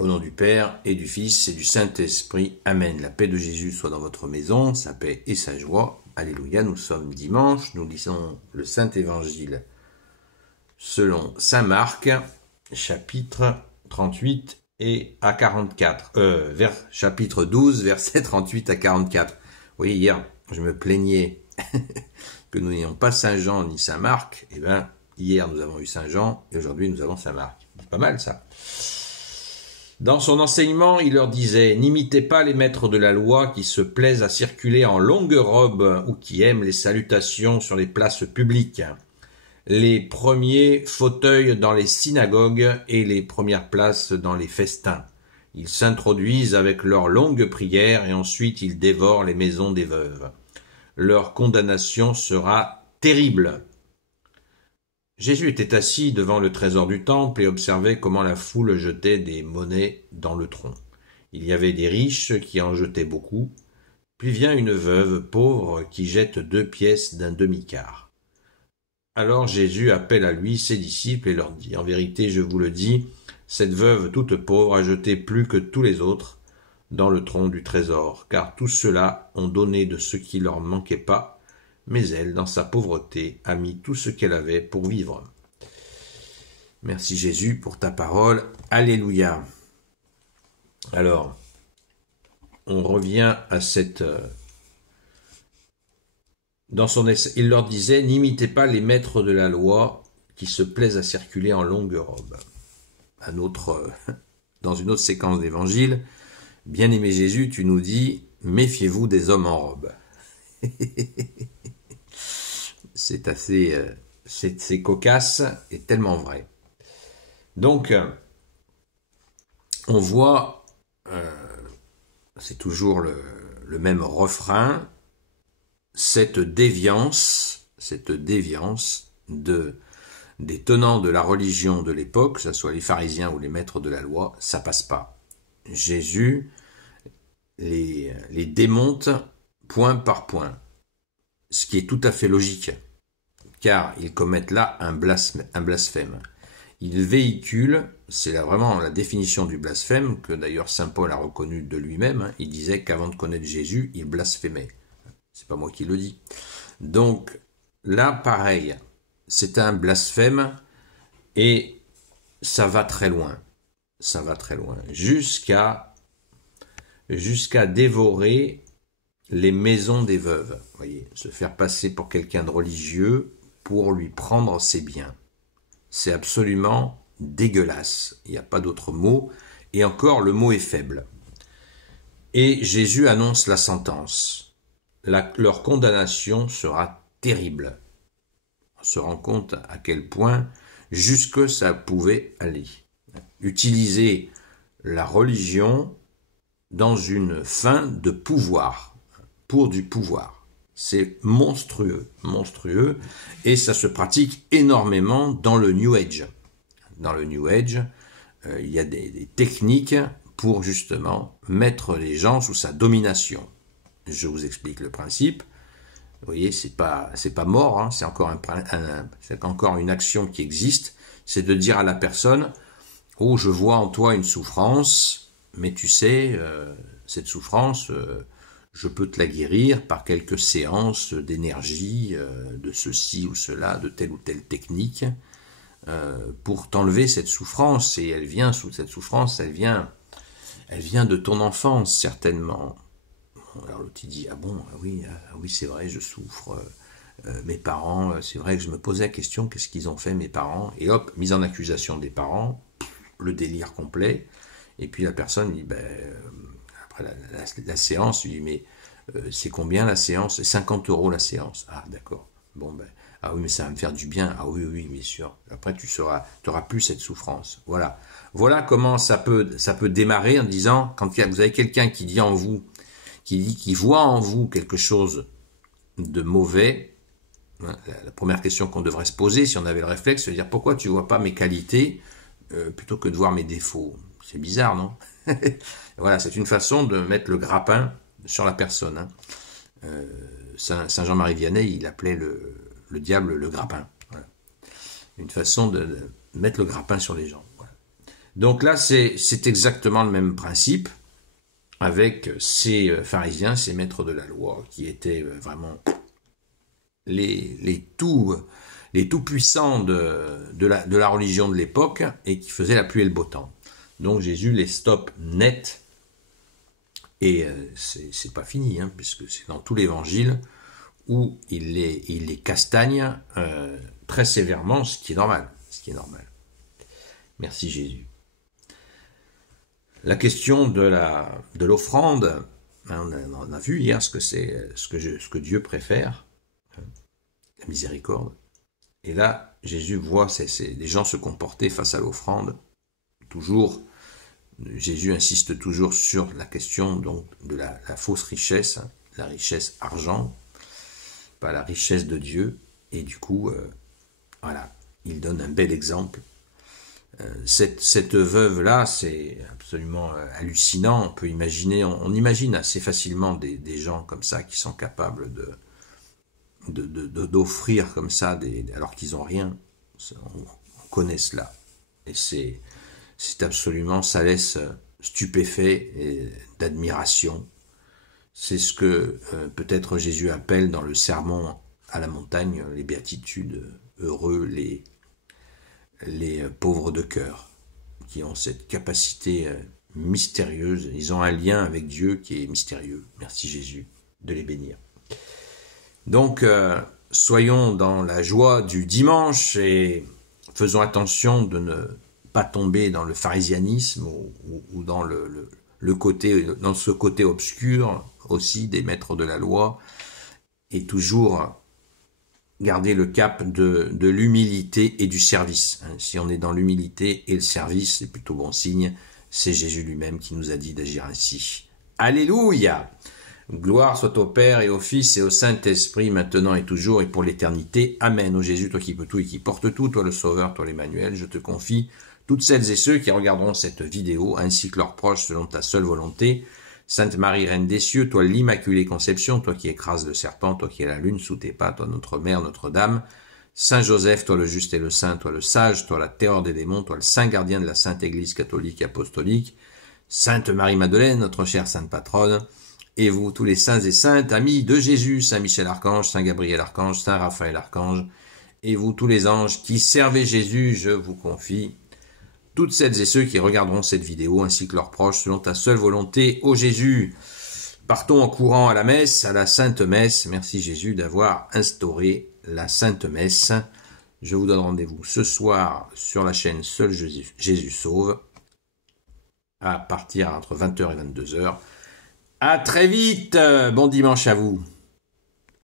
Au nom du Père et du Fils et du Saint-Esprit. Amen. La paix de Jésus soit dans votre maison, sa paix et sa joie. Alléluia. Nous sommes dimanche, nous lisons le Saint-Évangile selon saint Marc, chapitre 38 et à 44. Chapitre 12, versets 38 à 44. Vous voyez, hier, je me plaignais que nous n'ayons pas Saint Jean ni Saint Marc. Eh bien, hier, nous avons eu Saint Jean et aujourd'hui, nous avons Saint Marc. C'est pas mal, ça. Dans son enseignement, il leur disait « N'imitez pas les maîtres de la loi qui se plaisent à circuler en longue robe ou qui aiment les salutations sur les places publiques, les premiers fauteuils dans les synagogues et les premières places dans les festins. Ils s'introduisent avec leurs longues prières et ensuite ils dévorent les maisons des veuves. Leur condamnation sera terrible. » Jésus était assis devant le trésor du temple et observait comment la foule jetait des monnaies dans le tronc. Il y avait des riches qui en jetaient beaucoup, puis vient une veuve pauvre qui jette 2 pièces d'un demi-quart. Alors Jésus appelle à lui ses disciples et leur dit « En vérité, je vous le dis, cette veuve toute pauvre a jeté plus que tous les autres dans le tronc du trésor, car tous ceux-là ont donné de ce qui leur manquait pas, mais elle, dans sa pauvreté, a mis tout ce qu'elle avait pour vivre. » Merci Jésus pour ta parole. Alléluia. Alors, on revient à cette... il leur disait, n'imitez pas les maîtres de la loi qui se plaisent à circuler en longue robe. Dans une autre séquence d'évangile, bien-aimé Jésus, tu nous dis, méfiez-vous des hommes en robe. C'est assez c'est cocasse et tellement vrai. Donc, on voit, c'est toujours le même refrain, cette déviance des tenants de la religion de l'époque, que ce soit les pharisiens ou les maîtres de la loi, ça passe pas. Jésus les démonte point par point, ce qui est tout à fait logique, car ils commettent là un blasphème. Ils véhiculent, c'est là vraiment la définition du blasphème, que d'ailleurs saint Paul a reconnu de lui-même, il disait qu'avant de connaître Jésus, il blasphémait. C'est pas moi qui le dis. Donc là, pareil, c'est un blasphème et ça va très loin. Ça va très loin. Jusqu'à dévorer les maisons des veuves. Vous voyez, se faire passer pour quelqu'un de religieux pour lui prendre ses biens. C'est absolument dégueulasse. Il n'y a pas d'autre mot. Et encore, le mot est faible. Et Jésus annonce la sentence. Leur condamnation sera terrible. On se rend compte à quel point jusque ça pouvait aller. Utiliser la religion dans une fin de pouvoir, pour du pouvoir. C'est monstrueux, et ça se pratique énormément dans le New Age. Dans le New Age, il y a des techniques pour justement mettre les gens sous sa domination. Je vous explique le principe. Vous voyez, c'est pas mort, hein, c'est encore une action qui existe. C'est de dire à la personne, oh, je vois en toi une souffrance, mais tu sais, cette souffrance, je peux te la guérir par quelques séances d'énergie, de ceci ou cela, de telle ou telle technique, pour t'enlever cette souffrance. Et elle vient de ton enfance, certainement. Alors l'autre il dit, ah oui, c'est vrai, je souffre. Mes parents, c'est vrai que je me posais la question, qu'est-ce qu'ils ont fait mes parents? Et hop, mise en accusation des parents, le délire complet. Et puis la personne dit, après la séance, lui dit, mais c'est combien la séance? C'est 50 € la séance. Ah d'accord. Ah oui, mais ça va me faire du bien. Ah oui, bien sûr. Après, tu n'auras plus cette souffrance. Voilà comment ça peut démarrer en disant, quand vous avez quelqu'un qui dit en vous, qui voit en vous quelque chose de mauvais, la première question qu'on devrait se poser, si on avait le réflexe, c'est de dire, pourquoi tu ne vois pas mes qualités plutôt que de voir mes défauts? C'est bizarre, non? Voilà, c'est une façon de mettre le grappin sur la personne. Hein. Saint Jean-Marie Vianney, il appelait le diable le grappin. Voilà. Une façon de mettre le grappin sur les gens. Voilà. Donc là, c'est exactement le même principe avec ces pharisiens, ces maîtres de la loi, qui étaient vraiment les tout-puissants de la religion de l'époque et qui faisaient la pluie et le beau temps. Donc Jésus les stoppe net, et c'est pas fini, hein, puisque c'est dans tout l'évangile où il les castagne très sévèrement, ce qui est normal. Merci Jésus. La question de l'offrande, hein, on a vu hier ce que Dieu préfère, la miséricorde. Et là, Jésus voit les gens se comporter face à l'offrande. Toujours, Jésus insiste toujours sur la question donc de la fausse richesse, hein, la richesse argent, pas la richesse de Dieu. Et du coup, voilà, il donne un bel exemple. Cette veuve-là, c'est absolument hallucinant. On peut imaginer, on imagine assez facilement des gens comme ça qui sont capables d'offrir comme ça, alors qu'ils n'ont rien. On connaît cela. Et c'est absolument, ça laisse stupéfait d'admiration. C'est ce que peut-être Jésus appelle dans le sermon à la montagne, les béatitudes, heureux les pauvres de cœur, qui ont cette capacité mystérieuse. Ils ont un lien avec Dieu qui est mystérieux. Merci Jésus de les bénir. Donc, soyons dans la joie du dimanche et faisons attention de ne pas tomber dans le pharisianisme ou dans dans ce côté obscur aussi des maîtres de la loi, et toujours garder le cap de l'humilité et du service. Si on est dans l'humilité et le service, c'est plutôt bon signe. C'est Jésus lui-même qui nous a dit d'agir ainsi. Alléluia! Gloire soit au Père et au Fils et au Saint-Esprit, maintenant et toujours et pour l'éternité. Amen. Ô Jésus, toi qui peux tout et qui porte tout, toi le Sauveur, toi l'Emmanuel, je te confie toutes celles et ceux qui regarderont cette vidéo, ainsi que leurs proches selon ta seule volonté. Sainte Marie, Reine des cieux, toi l'Immaculée Conception, toi qui écrases le serpent, toi qui es la lune sous tes pas, toi notre Mère, Notre-Dame. Saint Joseph, toi le juste et le saint, toi le sage, toi la terreur des démons, toi le saint gardien de la Sainte Église catholique et apostolique. Sainte Marie-Madeleine, notre chère Sainte Patronne. Et vous, tous les saints et saintes, amis de Jésus, Saint Michel Archange, Saint Gabriel Archange, Saint Raphaël Archange, et vous, tous les anges qui servez Jésus, je vous confie toutes celles et ceux qui regarderont cette vidéo, ainsi que leurs proches, selon ta seule volonté, ô Jésus. Partons en courant à la messe, à la Sainte Messe. Merci Jésus d'avoir instauré la Sainte Messe. Je vous donne rendez-vous ce soir sur la chaîne Seul Jésus Sauve, à partir entre 20h et 22h. À très vite, bon dimanche à vous.